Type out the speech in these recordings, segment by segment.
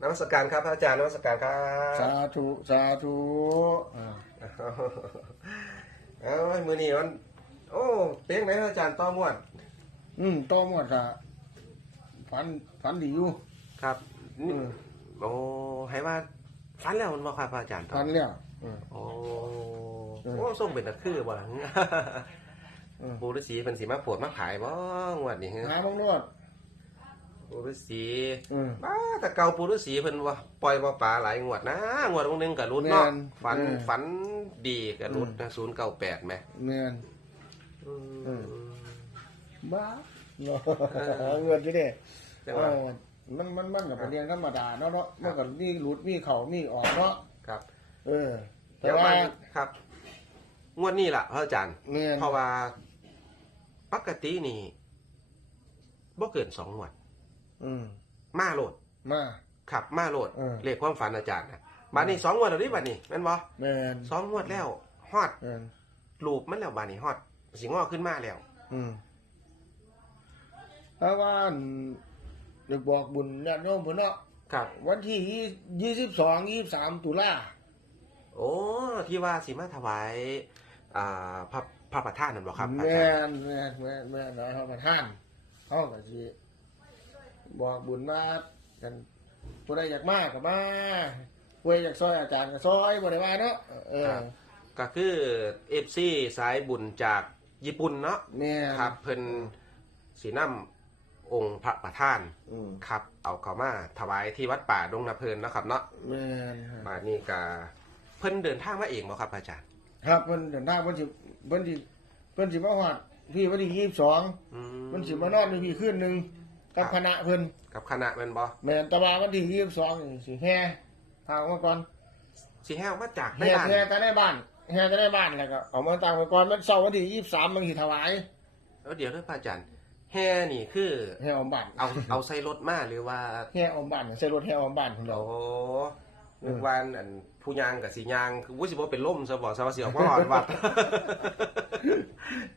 นมัสการครับพระอาจารย์นมัสการครัสาบธุสาธุอ่าเอ้ยมือนี้มัน โอ้เป้งไหมพระอาจารย์ต้อมวด อืมโตหมดอะฝันฝันดีอยู่ครับนี่อืมโอ้ให้ว่าฟันแล้วมันบ่ครับพระอาจารย์ต้อฝัมนแล้วอืมโอ้อืมโอ้ส้มเป็นตะคือบ่ล่ะอืมปูฤาษีเป็นสีมาโปวดมาขายบ่งวดนี้ฮะหาบ้างนวด ปูฤาษีอืมบ้าแต่เก่าปูฤาษีเพิ่นว่าปล่อยบ่ปลาหลายงวดนะงวดวงหนึงก็รุดเนาะแม่นฝันเออ ฝันดีก็รุดนะ098แหมเมียนอืเออมบ้าเนาะเงินที่เด้แต่เอว่าอมันมันมันกับเป็นเรื่องธรรมดาเนาะเนาะมันก็มีหลุดมีเข่ามีออกเนาะครับเออ แต่เดี๋ยวว่า มันครับ งวดนี้ล่ะพระอาจารย์เมียนเพราะว่าปกตินี่บ่เกินสองงวด อืมมาโหลดมา ขับมาโหลดเออ เลขความฝันอาจารย์นะบัดนี้สองงวดแล้วนี่บัดนี้แม่นบ่แม่นสองงวดแล้วฮอดแม่นรูปมันแล้วบัดนี้ฮอดสิงอขึ้นมาแล้ว อืมถ้าว่าอั่นเด็กบอกบุญญาติโยมเพิ่นเนาะครับ วันที่ยี่สิบสองยี่สามตุลาโอ้ที่ว่าสิมาถวายอ่าพระพระประธานนั่นบ่ครับอาแม่จารย์นแม่นแม่นแม่นนะครับประท่านเขาก็สิ บอกบุญมากันผู้ใดอยากมาก็มาผู้ใดอยากซอยอาจารย์ก็ซอยบ่ได้ว่าเนาะเออก็คือ FC สายบุญจากญี่ปุ่นเนาะแม่นครับเพิ่นสีน้ำองค์พระประธานอืมครับเอาเขามาถวายที่วัดป่าดงนาเพลินเนาะครับเนาะแม่นครับป่านี่กาเพิ่นเดินทางมาเองบ่ครับอาจารย์ ครับเพิ่นเดินทางเพิ่นสิเพิ่นสิเพิ่นสิมาฮอดพี่วันที่ยี่สิบสองอืเพิ่นสิมานอนอยู่พี่คืนหนึง กับคณะเพิ่นกับคณะแม่นบ่แม่นแตะวาวันที่ยี่สิบสองนี่สิแห่ทางมาก่อนสิแห้วมาจากในแห่บ้านแห่กันได้บ้านแห่กันได้บ้านแล้วก็เอามาตั้งไว้ก่อนมันเสาร์วันที่ยี่สิบสามมันสิถวายแล้วเดี๋ยวเด้อพระอาจารย์แห่นี่คือแห่ออมบ้านเอาเอาใส่รถมาหรือว่าแห่ออมบ้านใส่รถแห่ออมบ้านของเราโอ้นึกว่าอันผู้ยางกับสียางคือวุ้สิบ่เป็นล่มซะบ่ซะว่าสิออกมาหอดวัด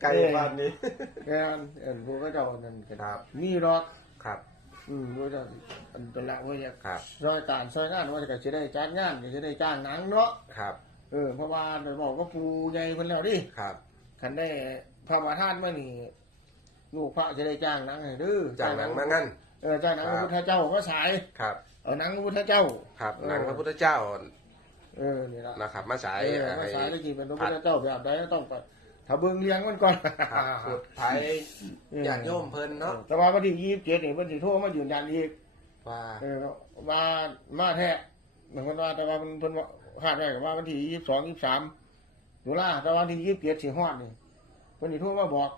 ไกลบ้านนี้แม่นเอ็นพวกก็เจ้าอันนั่นกันครับมีดอก ครับ อืมว่าจะอันเป็นละว่าจะครับ ซอยการซอยงานว่าจะก็สิได้จ้างงานก็สิได้จ้างหนังเนาะครับเออเพราะว่าได้บอกว่าปูใหญ่เพิ่นแล้วดิครับคันได้พระประธานมานี่ลูกพระจะได้จ้างหนังให้เด้อจากหนังมางั้น เออจ้างหนังพระพุทธเจ้าก็สายครับเอาหนังพระพุทธเจ้า ครับเออหนังพระพุทธเจ้าเออนี่ละ นะครับ มาฉายเออมาสายได้กี่เป็นพระพุทธเจ้าแบบใดก็ต้องไป ถ้าเบิ่งเลี้ยงมันก่อนครับสุดไทยญาติโยมเพิ่นเนาะแต่ว่าวันที่ยี่สิบเจ็ดนี่เพิ่นสิโทรมายืนยันอีกว่าเออว่ามาแท้เหมือนกันว่าแต่ว่าเพิ่นเพิ่นว่าคาดไว้ว่าวันที่ยี่สิบสองยี่สิบสามตุลาแต่วันที่ยี่สิบเจ็ดสิฮอดนี่เพิ่นสิโทรมาบอก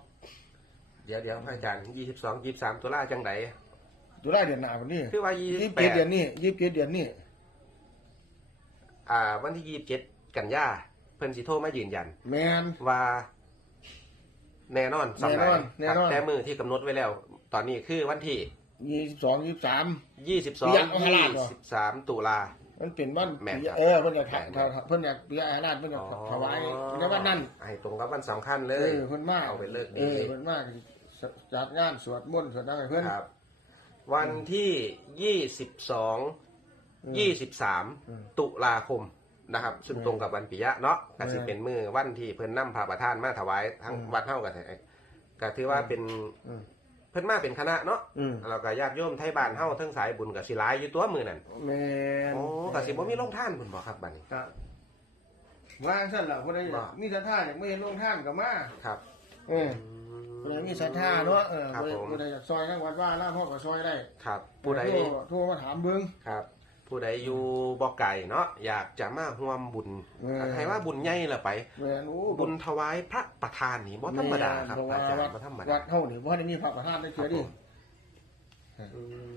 เดี๋ยวเดี๋ยวพระอาจารย์ยี่สิบสองยี่สิบสามตุลาจังไดตุลาเดือนหน้าวันนี้คือว่ายี่ยี่สิสิบบแปเจ็ดดเดือนนี้ยี่สิบเจ็ดเดือนนี้อ่า วันที่ยี่สิบเจ็ดกันยาเพิ่นสิโทรมายืนยัน แมนว่า แน่นอนสำหแน่นอนรับแน่นอนแต่มือที่กำหนดไว้แล้ว ตอนนี้คือวันที่ยี่สิบสองยี่สิบสาม ยี่สิบสองปิยะมหาราชเหรอยี่สิบสามตุลา มันเป็นวันแม่นครับ เออเพิ่นอยากแม่นคถารับเพิ่นอยากปิยะอาราชเพิ่นอยากถวายในวันนั้น ให้ตรงกับวันสำคัญเลเอย อเพิ่นมาเอาไปเลิกดี เออเพิ่นมาจัดงานสวดมนต์สวดอะไรเพิ่นครับ วันที่ยี่สิบสองอืมยี่สิบสามอืมตุลาคม นะครับ ซึ่งตรงกับวันปิยะเนาะก็สิอืมเป็นมือวันที่เพิ่นนำพระประธานมาถวายทั้งอืมวัดเท่ากันก็ถือว่าเป็นอืมเพิ่นมาเป็นคณะเนาะอืมเราก็ญาติโยมไทยบ้านเฮาทั้งสายบุญกับสิหลายอยู่ตัวมือนั่นแม่นโอ้ก็สิบ่มีโรงท่านเพิ่นบ่ครับบัดนี้ครับวางซั่นล่ะผู้ใดบ่มีศรัทธาอยากไม่เห็นโรงท่านก็มาครับเออผู้ใดมีศรัทธาเนาะเออครับผู้ใดผมผู้ใดอยากซอยทั้งวัดว่าล่าพ่อก็ซอยได้ ครับผู้ใดโทรโทรมาถามเบิ่งครับ ผู้ใดอยู่บ่ไก่เนาะอยากจะมาร่วมบุญเออให้ว่าบุญใหญ่ละไป แม่นโอ้บุญถวายพระประธานนี่บ่ธรรมดาครับเพราะอาว่าจารวัดย์บ่ธรรมวัดาดเฮานี่บ่ได้มีพระประธานได้เทื่อดิอืม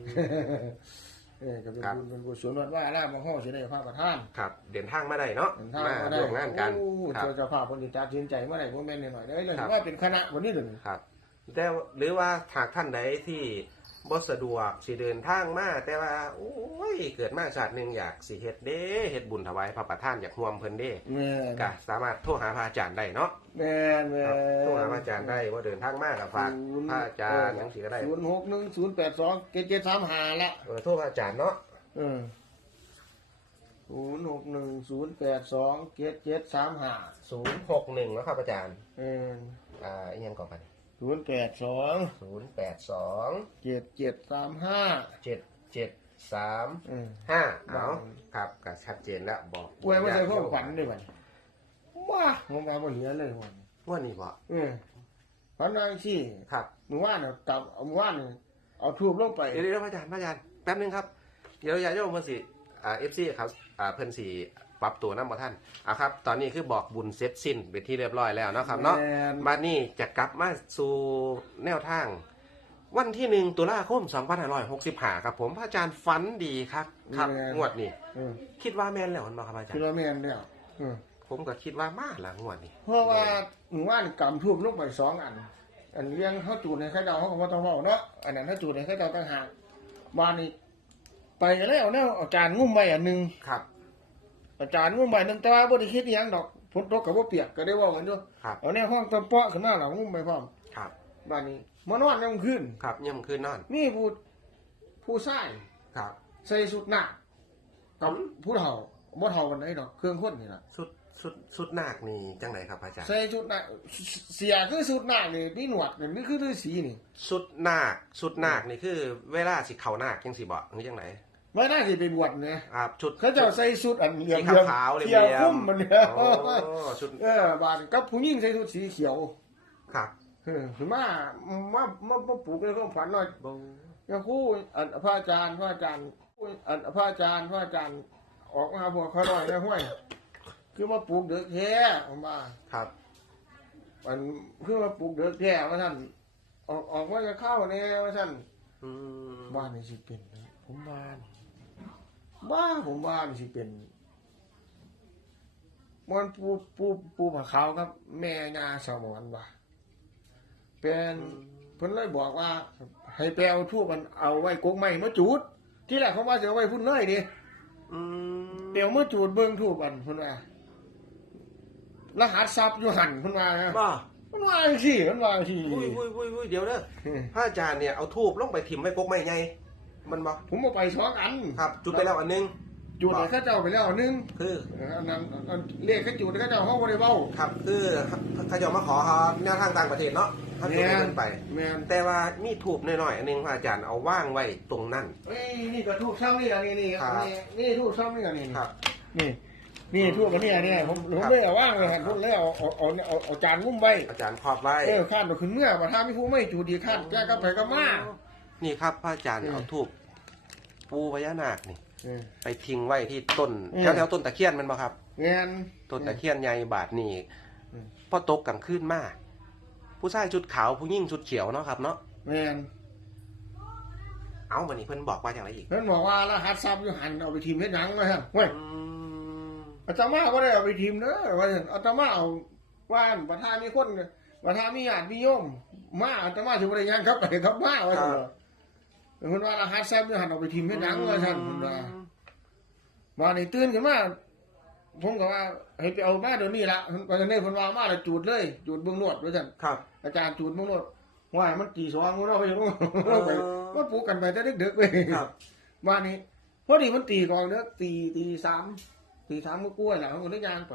เออก็เป็นครับ บุญเป็นกุศลวัดว่าล่ามาเฮาสิได้พระประธานครับ เดินทางมาได้เนาะเดินทางมามาได้ร่วมงานกันโอ้ครับ เจ้าเจ้าภาพเพิ่นสิตัดสินใจเมื่อไหร่บ่แม่นน้อยๆเด้อเลยครับ ว่าเป็นคณะวันนี้เด้อครับแต่หรือว่าหากท่านใดที่ บ่สะดวกสิเดินทางมาแต่ว่าโอ้ยเกิดมาชาติหนึงอยากสิเฮ็ดเด้เฮ็ดบุญถวายพระประธานอยากร่วมเพิ่นเด้แม่นก็สามารถโทรหาพระอาจารย์ได้เนาะแม่นแม่ครับนโทรหาพระอาจารย์ได้ว่าเดินทางมาก็ฝากพระอาจารย์หยังสิก็ได้0610827735ละเออโทรพระอาจารย์เนาะเออศูนย์หกหนึ่งศูนย์แปดสองเจ็ดเจ็ดสามห้าศูนย์หกหนึ่งแล้วครับอาจารย์เอออ่าอีกอยังก่อนไป ศูนย์แปดสองศูนย์แปดสองเจ็ดเจ็ดสามห้า เจ็ดเจ็ดสามเออห้าเอาครับก็ชัดเจนแล้วบอกอวยมาใส่ข้อฝันด้วยมันว้างมงามบ่เหลือเลยวันว่านี่บอกเออฝันนางชี่ครับ มือว่านเนี่ยกลับเอามือว่านเนี่ยเอาทูบลงไป เดี๋ยวเดี๋ยวพระอาจารย์พระอาจารย์แป๊บนึงครับ เดี๋ยวอยาโยมเพิ่นสิอ่าเอฟซีครับอ่าเพิ่นสิ ปรับตัวน้ำมาท่านอะครับ ตอนนี้คือบอกบุญเสร็จสิ้นเป็นที่เรียบร้อยแล้วเนาะครับเนาะแม่นมานี่จะกลับมาสู่แนวทาง วันที่หนึ่งตุลาคม2565ครับผมพระอาจารย์ฝันดีครับครับงวดนี้ เออคิดว่าแม่นแล้วมันบ่ครับอาจารคือย์ เราแม่นเนี่ยเออผมก็คิดว่ามาละงวดนี้เพราะว่าหมู่บ้านกำทูบลงไปสองอัน อันเลี้ยงเขาจูดในข้าเจ้าเขาก็บ่ต้องเว้าเนาะอันนั้นเขาจูดในข้าเจ้าต่างหากบ้านนี้ไปแล้วเนี่ยอาจารย์งุ่มไปอันหนึง ครับ อาจารย์งุ่มไปหนึงแต่ว่าบ่ได้คิดอิหยังดอกฝนตกก็บ่เปียกก็ได้เว้ากันอยู่ครับ เอาแนวห้องตะเปาะขึ้นมาแล้วงุ่มไปพร้อมครับบ้านนี้มานอนยามคืนครับย่ำคืนนอนมีผู้ผู้ชายครับใส่สุดหนักกับผู้เฒ่าบ่เฒ่ากันไหนดอกเครื่องคนนี่ล่ะ สุดสุดสุดนาคนี่จังไหนครับอาจารย์ใส่ชุดหนักเสียคือสุดหนักนี่มีหนวดนี่นี่คือฤาษีนี่ สุดนาคสุดนาคนี่คือ เวลาสิเข้านาคจังสิบ่หรือจังไหน ไม่น่าสิไปบวชเนี่ยครับชุดเขาเจ้าใส่สุดอันเหลี่ยมสีขาวๆเหลี่เขียวยมคุ้มมันเนี่ยๆโอ้ชุดเออบานกับผู้หญิงใส่ชุดสีเขียว ครับเออมามามามาปลูกในความฝันหน่อยบ่ก็ครู่อันพระอาจารย์พระอาจารย์อันพระอาจารย์พระอาจารย์ออกมาพวกเขาหน่อยในห้วย คือมาปลูกเดือกแท้ผมว่าครับมันคือมาปลูกเดือกแท้ว่าท่านออกออกว่าจะเข้าเนี่ยว่าท่านอืมบ้านนี่สิเป็นนะผมบ้าน บ้าผมบ้านสิเป็นมันปูปูปูผาขาวครับ แม่งาสมอนว่ะเป็นเพิ่นเลยบอกว่า ให้ไปเอาทูบมันเอาไว้กกไม้มาจูดที่แรกเขาว่าจะเอาไว้พุ่นเลยดิอืมเดี๋ยวมาจูดเบิ่งทูบอันเพิ่นว่ารหัสทรัพย์อยู่หันเพิ่นว่านะบ่มันว่าจังซี่มันว่าจังซี่อุ้ยอุ้ยอุ้ยอุ้ยเดี๋ยวเด้อพระอาจารย์เนี่ยเอาทูบลงไปทิมไว้กกไม้ไง มันบ่ผมเอาไปสองอันครับ จุดไปแล้วอันหนึงจูดให้เข้าเจ้าไปแล้วอันหนึงคือ เอออันนั้นอันเลขเขาจูดให้เข้าเจ้าเฮาบ่ได้เว้าครับ คือเขาจะมาขอแนวทางต่างประเทศเนาะถ้าจุดเกินไป แม่นแต่ว่ามีทูบน้อยๆอันหนึงพระอาจารย์เอาว่างไว้ตรงนั้น เอ้ยนี่ก็ทูบช่างนี่อะนี่นี่ครับ นี่นี่ทูบช่างนี่อะนี่ครับ นี่ นี่ทูบกันนี่อะนี่ผมผมไม่เอาว่างเลยครับผมเลยเอาเอาเอาเอาเอาจานงุ้มไว้อาจารย์ครอบไว้เออข้านตัวขึ้นเมื่อว่าถ้ามีผู้ไม่จูดดีข้านแกก็ไปก็มา นี่ครับพระอาจารย์เออเอาทูบปูพญานาคนี่ เออ ไปทิ้งไว้ที่ต้นอืมแถวแถวๆต้นตะเคียนแมันบ่ครับเงี้ยต้นตะเคียนใหญ่บาทนี่อืม พอตกกลางคืนมาผู้ชายชุดขาวผู้หญิงชุดเขียวเนาะครับเนาะเงี้ยเอาวันนี้เพิ่นบอกว่าอย่างไรอีกเพิ่นบอกว่ารหัสทรัพย์อยู่หันเอาไปทีมเฮ็ดหยังไว้ฮะเว้ยอืมอาตมาบ่ได้เอาไปทีมเด้อว่าซั่นอาตมาเอาว่าประธานมีคนประธานมีญาติมีโยมมาอาตมาสิบ่ได้หยังครับไปครับมาว่าซั่นเพิ่นว่ารหัสทรัพย์อยู่หันเอาไปทีมเฮ็ดหยังว่าซั่นเพิ่นว่ามาในตื่นขึ้นมาผมก็ว่าให้ไปเอามาเดี๋ยวนี้ละวันนี้เพิ่นว่ามาแล้วจูดเลยจูดเบื้องนวดด้วยกันครับ อาจารย์จูดเบื้องนวดว่ามันกี่สองเนาะไปอยู่เราไปมันปลูกกันไปแต่ดึกๆเว้ยครับว่านี่พอดีมันตีกองเด้อตีตีสามตีสามก็กล้วยแล้วมันก็ได้ยางไป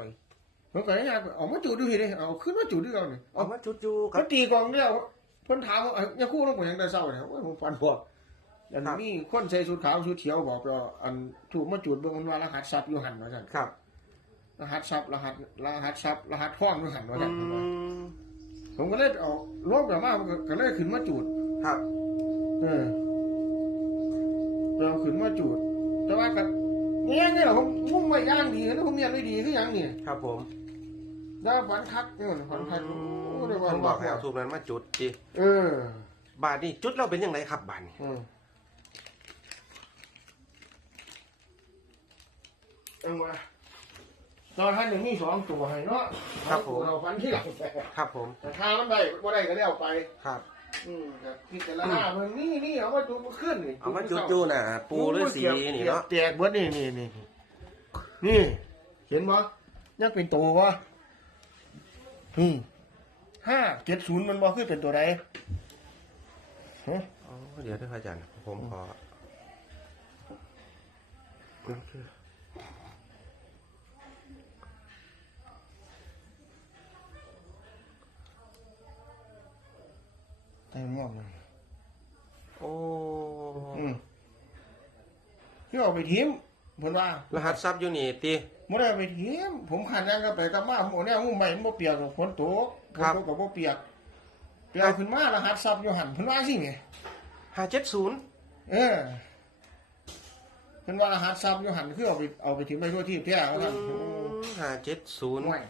มันก็ได้ยางไปเอามาจูดดูทีนี่เอาขึ้นมาจูดด้วยกันนี่เอาเอามาจุดอยู่ครัมับนตีกองเดียวเพิ่นถามว่าเอ้ยอย่าคู่ลงไปยังแต่เช้าเนี่ยโอ้ยผมฟันพวก อันครับ นี้คนใส่ชุดขาวชุดเขียวบอกว่าอันถูกมาจูดเบิ่งมันว่ารหัสทรัพย์อยู่หันว่าซั่นครับ รหัสทรัพย์รหัสรหัสทรัพย์รหัสห้องด้วยหันว่าอืซั่นมผมก็เลยเอาลบแบบมามันก็ก็เลยขึ้นมาจูด ครับเออเราขึ้นมาจูด แต่ว่าก็เนี่ยนี่แหละผมมุ่งไว้ย่างดีนะผมเรียนไว้ดีคือหยังนี่ครับผมดาวฝันคักเนี่ยฝันคักโอ้ได้ว่าเพิ่นบอกให้เอาทูบนั้นมาจุดดิเออบาทนี่จุดเราเป็นยังไงครับบาทนี่อืม เอังว่าตอนท่านหนึ่งมีสองตัวให้เนาะเราฝันที่หลังครับผม แต่ถ้ามันได้บ่ได้ก็ได้เอาไป ครับ อืมแต่พิจารณาเมืองนี่นี่เอามาจุดมาขึ้นนี่เอามาจุดอยู่น่ะ ปูฤาษีนี่เนาะแจกเบิดนี่นี่นี่นี่ เห็นบ่ยังเป็นตัววะอืมห้าเจ็ดศูนย์มันบ่คือเป็นตัวใดฮะ อ๋อ เดี๋ยวด้วยพระอาจารย์ ผมขอแต่งอ กเลยโอ้อืมที่เอาไปทิ้มเพิ่นว่ารหัสทรัพย์อยู่นี่ติ บ่ได้เอาไปทิ้มผมขันยังก็ไปกลับมาผมเอาแนวมุมใหม่มันบ่เปียกหรอกฝนตกฝนตกก็บ่เปียกไปเอาขึ้นมารหัสทรัพย์อยู่หั่นเพิ่นว่าสิไงห้าเจ็ดศูนย์เออเพิ่นว่ารหัสทรัพย์อยู่หั่นคือเอาไปเอาไปทิ้มไปทั่วที่แท้ว่าซั่นห้าเจ็ดศูนย์โอ้ย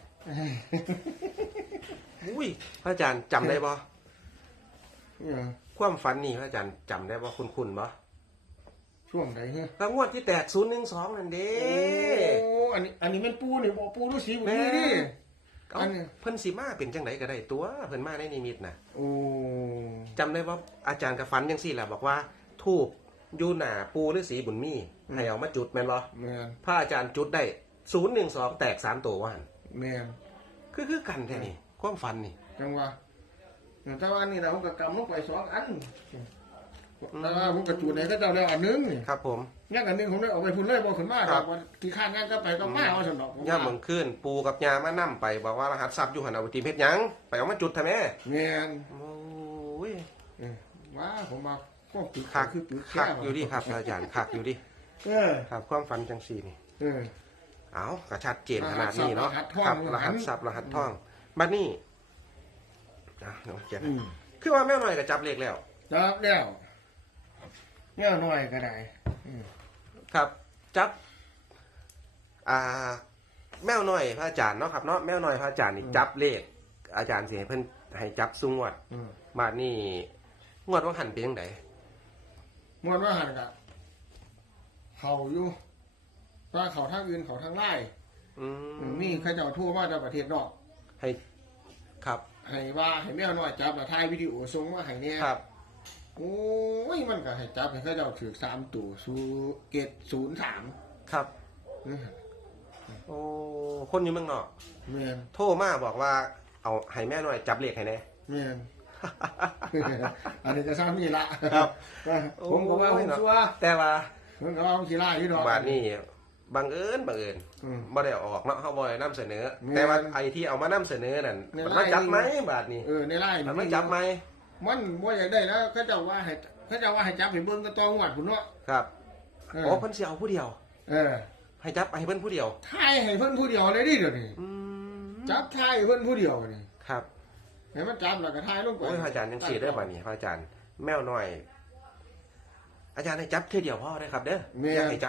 อุ้ยพระอาจารย์จำได้บ่ เออความฝันนี่พระอาจารย์จำได้บ่คุณคุณบ่ช่วงไหนเฮ้ยรางวัลที่แตกศูนย์หนึ่งสองนั่นเด้โอ้อันนี้ อันนี้มันปูนี่บ่ปูฤาษีบ่มีดิ เอ้าอันนี้ เพิ่นสิมาเป็นจังไดก็ได้ตัวเพิ่นมาในนิมิตน่ะโอ้จำได้ว่าอาจารย์กับฝันจังซี่แหละบอกว่าทูบอยู่หน้าปูฤาษีบุญมีให้เอามาจุดแม่นบ่แม่นพระอาจารย์จุดได้ศูนย์หนึ่งสองแตกสามตัวว่าหั่นแม่นคือคือกันแท้นี่ความฝันนี่จังว่า แต่ว่าอันนี้นะผมก็กำลงไปสองอันแต่ว่าผมก็จูดไหนก็เจ้าแล้วอันหนึงนี่ครับ ผมย่างอันหนึงผมได้เอาไปพุ่นเลยบ่ขึ้นมาครับว่ากี่ข้านงานก็ไปก็มาเอาซั่นดอกผมย่ามเมืองขึ้นปูกับยามานํไปบอกว่ารหัสทรัพย์อยู่หันเอาไปทีเพชรยังไปเอามาจุดทำไมแม่นโอ้ยเออว่าผมมาก็ปึกคักคือปึกคักอยู่ดิครับอาจารย์คักอยู่ดิเออครับความฝันจังสี่นี่เออเอากระชัดเจนขนาดนี้เนาะรหัสทองครับรหัสทรัพย์รหัสทองบัดนี้ อะเดี๋ยวเขียนอืมคือว่าแม่หน่อยก็จับเลขแล้ว จับแล้วแง่น้อยก็ได้อืมครับจับ อ่า แมวหน่อยพระอาจารย์เนาะครับเนาะแมวหน่อยพระอาจารย์นี่จับเลข อาจารย์สิให้เพิ่นให้จับสุงวดอืมบาดนี้งวดว่าหันเป็นยังไงมวนว่าหันกะเขาอยู่ว่าเขาทางอื่นเขาทางไล่อืมมีเข้าเจ้าทั่วมาจากประเทศนอกให้ครับ ให้ว่าให้แมวน้อยจับแล้วถ่ายวิดีโอส่งมาให้เนี่ยครับ โอ้ยมันก็ให้จับให้เข้าเจ้าถือสามตัวสูเกตศูนย์สามครับ โอ้คนอยู่เมืองนอกเมนโทรมาบอกว่าเอาให้แม่หน่อยจับเลขให้แหน่เมนอันนี้จะสร้างนี่ละครับ ผมก็ว่าผมชัวแต่ว่า ผมก็ว่าผมขี้ไล่อยู่ดอก บาดนี้ บังเอิญบังเอิญอืม บ่ได้เอาออกเนาะเฮาบ่ได้นํเสนอ แม่นแต่ว่าไอ้ที่เอามานํเสนอนั่นในมันไลมาน์จับไหมบาดนี้เออในไล่มันมาจับไหมมันบ่อยากได้แล้วเขาเจ้าว่าให้เขาเจ้าว่าให้จับให้เบิ่งกระตองหวัดพุ่นเนาะครับเออโอ้เพิ่นสิเอาผู้เดียว เออให้จับให้เพิ่นผู้เดียว ทายให้เพิ่นผู้เดียวเลยดิเดี๋ยวนี้อืมจับทายให้เพิ่นผู้เดียวนี่ครับ ให้มันจับแล้วก็ทายลงไปโอ้ยพระอาจารย์ยังสีได้ป่ะนี่พระอาจารย์ แมวน้อย อาจารย์ให้จับเท่อเดียวพอได้ครับ เด้อแม่ อยากให้จับ